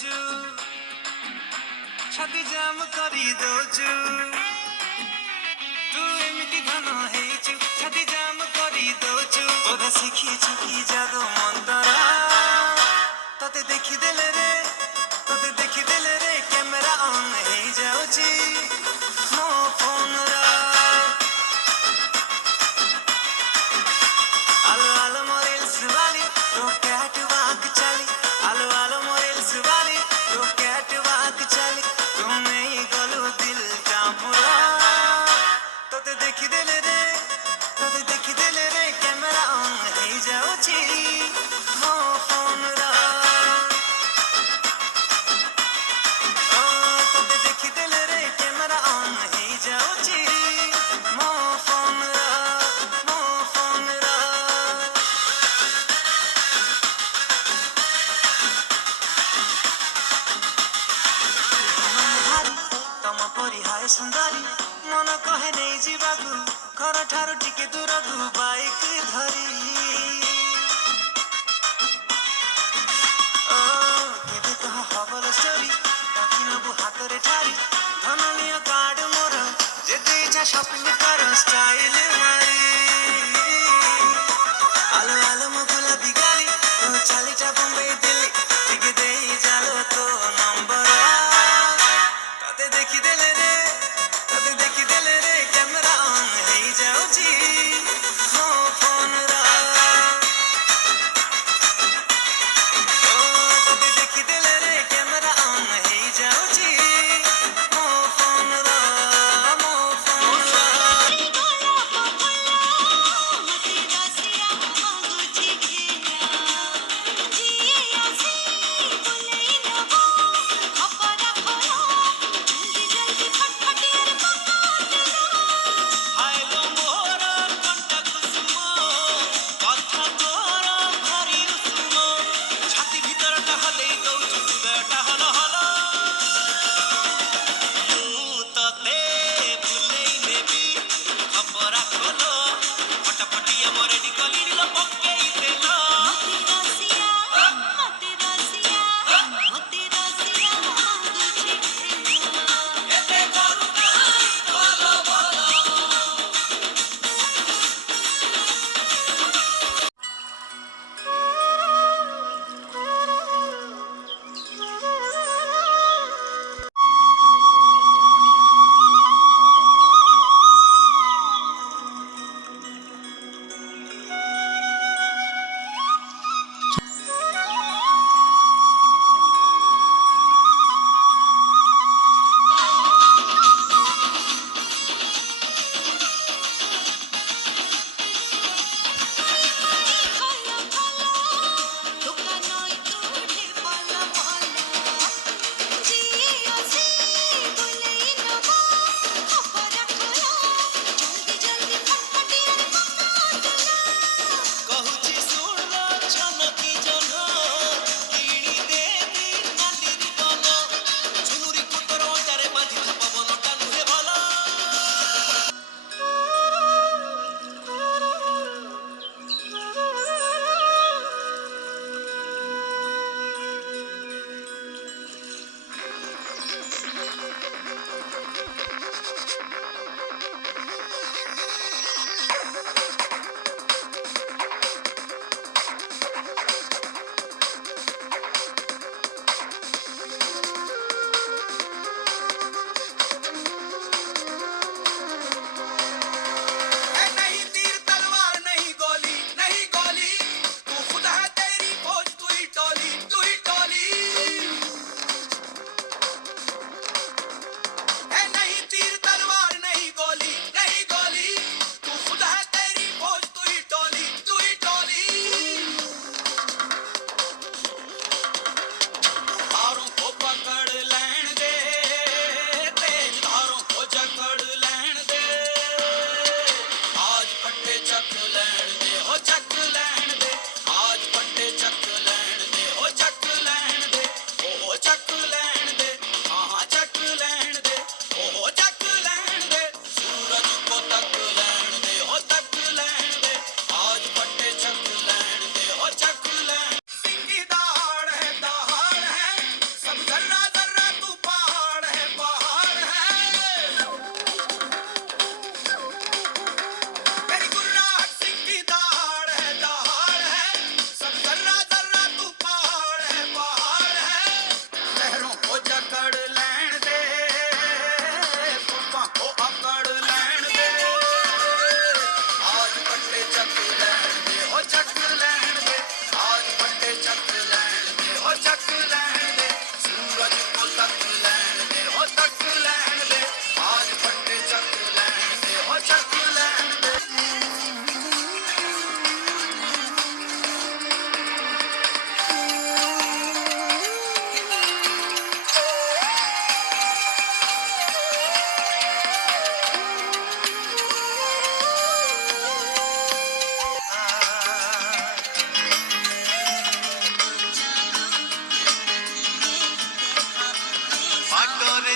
ଦଉଛୁ ଛାତି ଜାମ କରି ଦଉଛୁ ତୁ ଏମିତି ଘନ ହେଇଛୁ ଛାତି ଜାମ କରି ଦଉଛୁ ବୋଧେ ଶିଖିଛୁ କି ଯାଦୁ ମନ୍ତର ତତେ ଦେଖିଦେଲେ ରେ କ୍ୟାମେରା ଅନ୍ ହେଇଯାଉଛି ମୋ ଫୋନର आलो आलो मोरेल्स वाली तो कैट वाक चली आलो आलो मोरेल्स वाली तो कैट वाक चली तुमने ही गलो दिल चामुरा तोते देखी देले रे कैमरा ऑन हो जाउची मो फोन रा ओ तोते देखी देले रे कैमरा ऑन हो जाउची मो फोन रा हाय सुंदरी मन कहे नहीं जीवाकू घर ठारू टिके दूरकू बाइक धरी ओ केबे कह हबल स्टोरी ताकि नबु हातरे ठारी धननिया कार्ड मोर जेते इच्छा शॉपिंग कर स्टाइल मारी आलो आलो मगला दिगाली तो चालीटा बॉम्बे दिल्ली टिके देई जालो तो नंबर तते देखी देले रे कैमरा ऑन हो जाउची मो फोन रा ओ तते देखी देले रे कैमरा ऑन हो जाउची मो फोन रा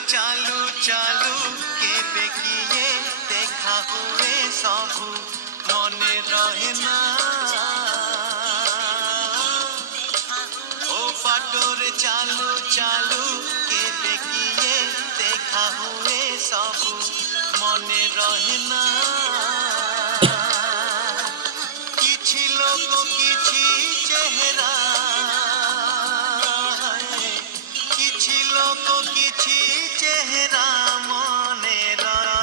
चालू चालू केबे किए देखा हुए सबू मने रहे ना ओ बाटोरे चालू चालू केबे किए देखा हुए सबू मने रहे ना किछि लोक किछि चेहरा किछि लोक किछि चेहरा मने रहे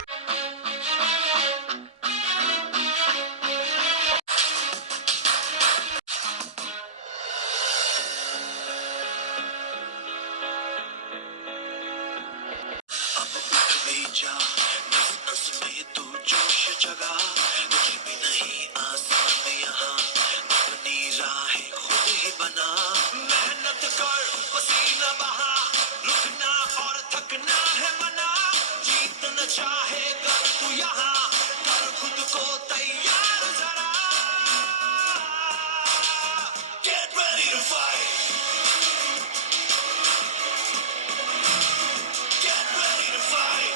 ले जा नस नस में तू जोश जगा कुछ भी नहीं आसान यहाँ अपनी राहें खुद ही बना मेहनत कर पसीना बहा रुकना और थकना है मना जीतना चाहे कर तू यहाँ कर खुद को तैयार जरा Get ready to fight Get ready to fight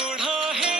रूढ़ा है